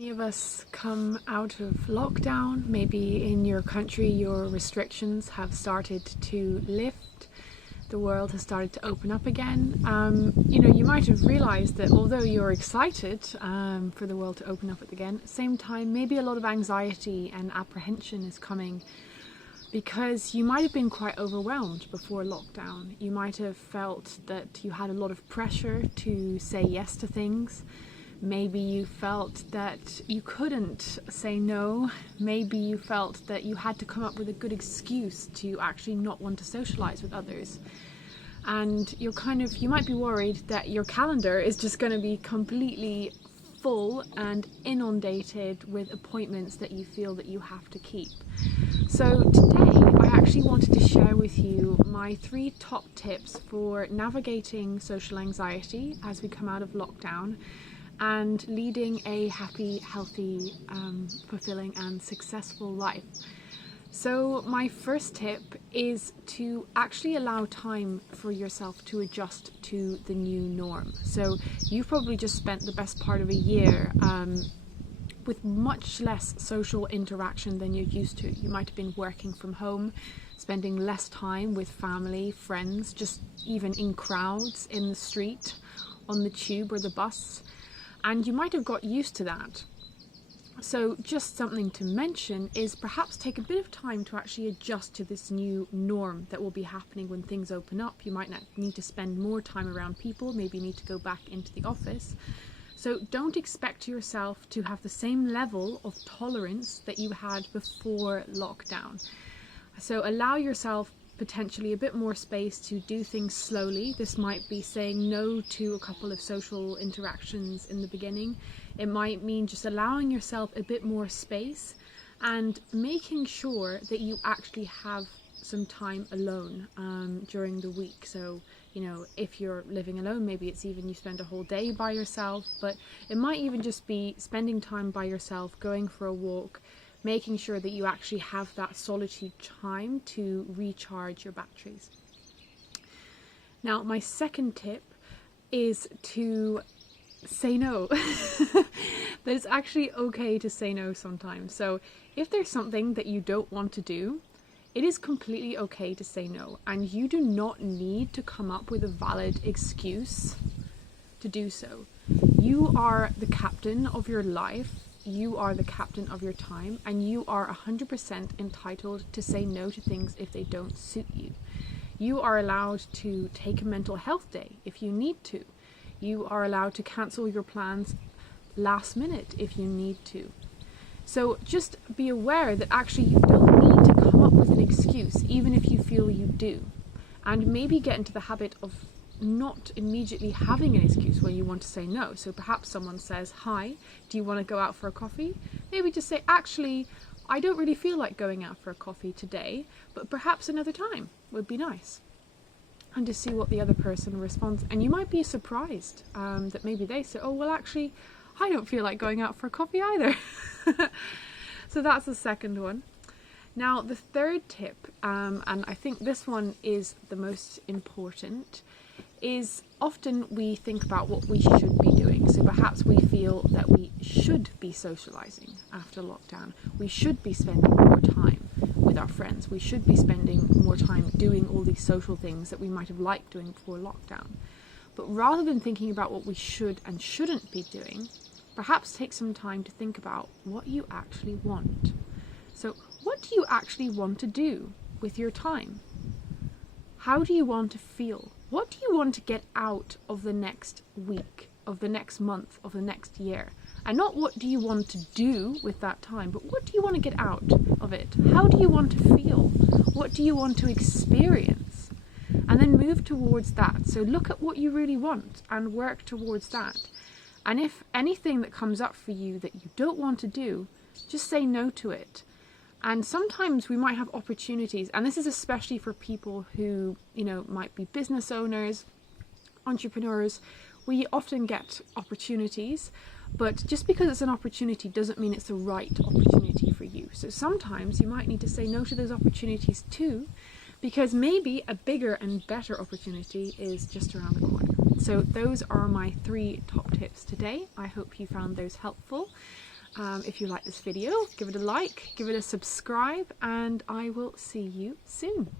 Many of us come out of lockdown. Maybe in your country your restrictions have started to lift. The world has started to open up again. You might have realized that although you're excited for the world to open up again, at the same time maybe a lot of anxiety and apprehension is coming because you might have been quite overwhelmed before lockdown. You might have felt that you had a lot of pressure to say yes to things. Maybe you felt that you couldn't say no. Maybe you felt that you had to come up with a good excuse to actually not want to socialize with others. And you might be worried that your calendar is just going to be completely full and inundated with appointments that you feel that you have to keep. So today I actually wanted to share with you my 3 top tips for navigating social anxiety as we come out of lockdown and leading a happy, healthy, fulfilling and successful life. So my first tip is to actually allow time for yourself to adjust to the new norm. So you've probably just spent the best part of a year with much less social interaction than you're used to. You might have been working from home, spending less time with family, friends, just even in crowds, in the street, on the tube or the bus. And you might have got used to that. So just something to mention is perhaps take a bit of time to actually adjust to this new norm that will be happening when things open up. You might not need to spend more time around people, maybe you need to go back into the office. So don't expect yourself to have the same level of tolerance that you had before lockdown. So allow yourself potentially a bit more space to do things slowly. This might be saying no to a couple of social interactions in the beginning. It might mean just allowing yourself a bit more space and making sure that you actually have some time alone during the week. So, if you're living alone, maybe it's even you spend a whole day by yourself, but it might even just be spending time by yourself, going for a walk, making sure that you actually have that solitude time to recharge your batteries. Now, my second tip is to say no. That it's actually okay to say no sometimes. So if there's something that you don't want to do, it is completely okay to say no. And you do not need to come up with a valid excuse to do so. You are the captain of your life. You are the captain of your time, and you are 100% entitled to say no to things if they don't suit you. You are allowed to take a mental health day if you need to. You are allowed to cancel your plans last minute if you need to. So just be aware that actually you don't need to come up with an excuse, even if you feel you do. And maybe get into the habit of not immediately having an excuse when you want to say no. So perhaps someone says, "Hi, do you want to go out for a coffee?" Maybe just say, "Actually, I don't really feel like going out for a coffee today, but perhaps another time would be nice." And to see what the other person responds. And you might be surprised that maybe they say, "Oh, well, actually, I don't feel like going out for a coffee either." So that's the second one. Now, the third tip, and I think this one is the most important, is often we think about what we should be doing. So perhaps we feel that we should be socializing after lockdown. We should be spending more time with our friends. We should be spending more time doing all these social things that we might have liked doing before lockdown. But rather than thinking about what we should and shouldn't be doing, perhaps take some time to think about what you actually want. So what do you actually want to do with your time? How do you want to feel? What do you want to get out of the next week, of the next month, of the next year? And not what do you want to do with that time, but what do you want to get out of it? How do you want to feel? What do you want to experience? And then move towards that. So look at what you really want and work towards that. And if anything that comes up for you that you don't want to do, just say no to it. And sometimes we might have opportunities, and this is especially for people who, might be business owners, entrepreneurs. We often get opportunities, but just because it's an opportunity doesn't mean it's the right opportunity for you. So sometimes you might need to say no to those opportunities too, because maybe a bigger and better opportunity is just around the corner. So those are my 3 top tips today. I hope you found those helpful. If you like this video, give it a like, give it a subscribe, and I will see you soon.